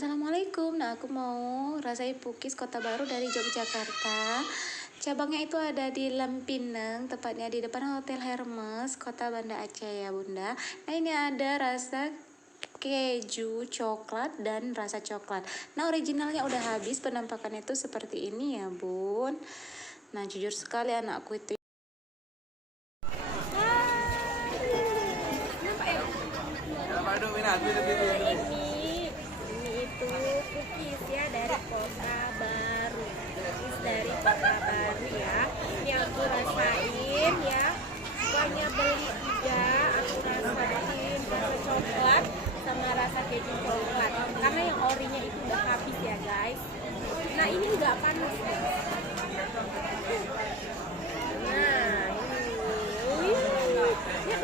Assalamualaikum. Nah, aku mau rasai pukis Kota Baru dari Yogyakarta. Cabangnya itu ada di Lempineng, tepatnya di depan Hotel Hermes, Kota Banda Aceh ya, Bunda. Nah, ini ada rasa keju, coklat, dan rasa coklat. Nah, originalnya udah habis, penampakannya itu seperti ini ya, Bun. Nah, jujur sekali anakku itu. Ini itu cookies ya dari Kota Baru. Cookies dari Kota Baru ya. Ini aku rasain ya. Pokoknya beli 3, aku rasain rasa coklat sama rasa keju coklat. Karena yang orinya itu udah habis ya guys. Nah ini nggak panas guys. Nah ini, ya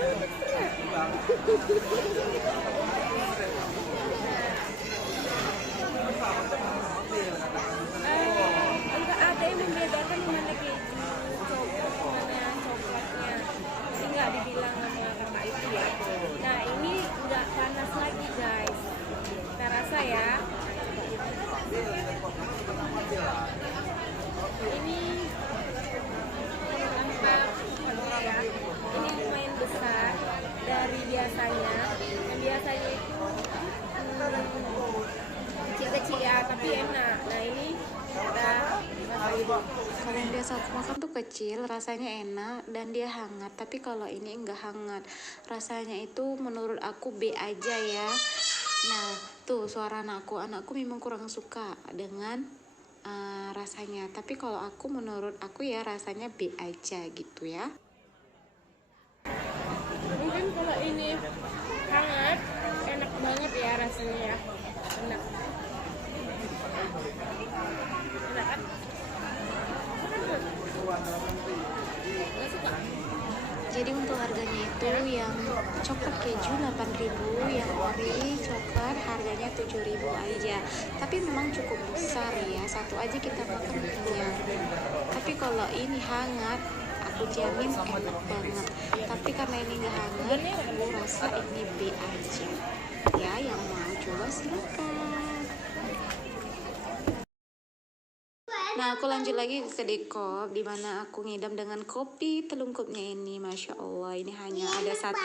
enggak ada yang membedakan mana keju coklat mana coklatnya, jadi nggak dibilang sama kakak itu ya. Nah ini nggak panas lagi guys, kita rasa ya. Ini mantap ya, ini lumayan besar dari biasanya. Yang biasanya itu kecil-kecil ya, tapi enak. Nah ini kita Kalau yang biasa aku makan tuh kecil, rasanya enak dan dia hangat. Tapi kalau ini enggak hangat, rasanya itu menurut aku B aja ya. Nah, tuh suara anakku memang kurang suka dengan rasanya. Tapi kalau aku, menurut aku ya rasanya B aja gitu ya. mungkin kalau ini hangat enak banget ya rasanya ya, enak. Enak kan? Nggak suka? Jadi untuk harganya itu yang coklat keju 8.000, yang ori coklat harganya 7.000 aja. Tapi memang cukup besar ya, satu aja kita makan kenyang. Tapi kalau ini hangat, aku jamin enak banget. Tapi karena ini nggak hangat, aku rasa ini B aja. Ya, yang mau coba silakan. Nah, aku lanjut lagi ke kedai kop, dimana aku ngidam dengan kopi telungkupnya ini. Masya Allah, ini hanya ada satu.